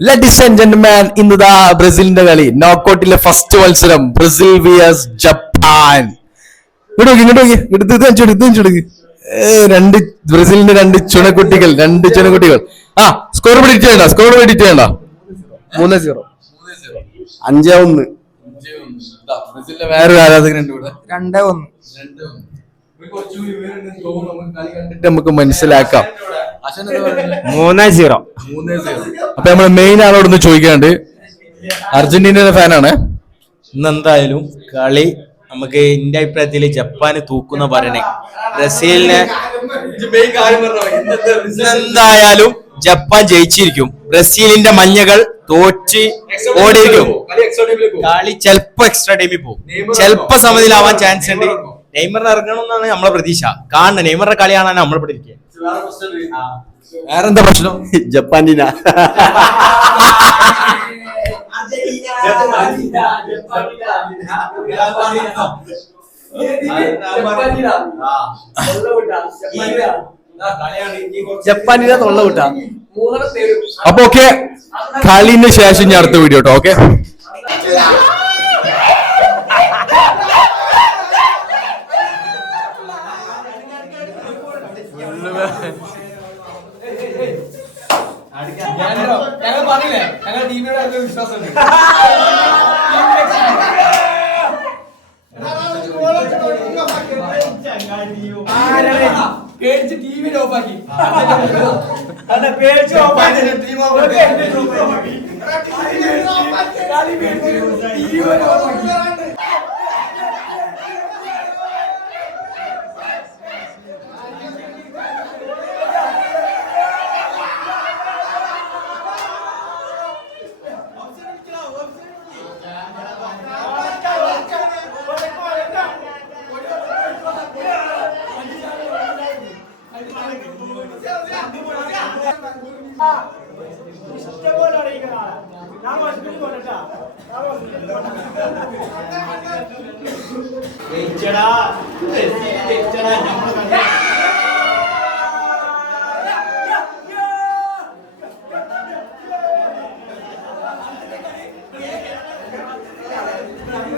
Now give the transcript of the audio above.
Ladies and gentlemen, ഇന്നതാ ബ്രസീലിന്റെ കളി നോക്കൌട്ടിലെ first മത്സരം ബ്രസീൽ വിയസ് ജപ്പാൻ. രണ്ട് ബ്രസീലിന്റെ രണ്ട് ചുണക്കുട്ടികൾ. ആ സ്കോർ പ്രെഡിക്റ്റ് ചെയ്യണ്ട. 3-0. 5-1. ബ്രസീലിന്റെ വേറൊരു ആരാധകനുണ്ട് ഇവിടെ. 2-1. നമുക്ക് മനസ്സിലാക്കാം. 3-0. അപ്പൊ നമ്മള് മെയിൻ ആളോടൊന്ന് ചോദിക്കാണ്ട്, അർജന്റീനയുടെ ഫാനാണ്. ഇന്ന് എന്തായാലും കളി നമുക്ക് എന്റെ അഭിപ്രായത്തിൽ ജപ്പാന് തൂക്കുന്ന പറയണേ. ബ്രസീലിനെ എന്തായാലും ജപ്പാൻ ജയിച്ചിരിക്കും. ബ്രസീലിന്റെ മഞ്ഞകൾ തോറ്റ് ഓടിയിരിക്കും. കളി ചെലപ്പോ എക്സ്ട്രാ ടൈമിൽ പോകും, ചെലപ്പോ സമനിലാവാൻ ചാൻസ് ഉണ്ട്. നെയ്മറിന് ഇറങ്ങണം എന്നാണ് നമ്മളെ പ്രതീക്ഷ. കാണണം നെയ്മറിന്റെ കളി കാണാൻ നമ്മൾ പഠിക്കുക. വേറെന്താ പ്രശ്നം? ജപ്പാന്റീന ജപ്പാനിനെ തൊള്ള വിട്ടാ. അപ്പൊ ഓക്കെ, കളിന് ശേഷം ഞാൻ അടുത്ത വീഡിയോ കേട്ടോ. ഓക്കെ. ഞങ്ങൾ പറഞ്ഞില്ലേ, ഞങ്ങൾ ടീമിനോട് വിശ്വാസമുണ്ട്. പേടിച്ച് ടി വി ഓഫാക്കി. ജയിച്ചടാ.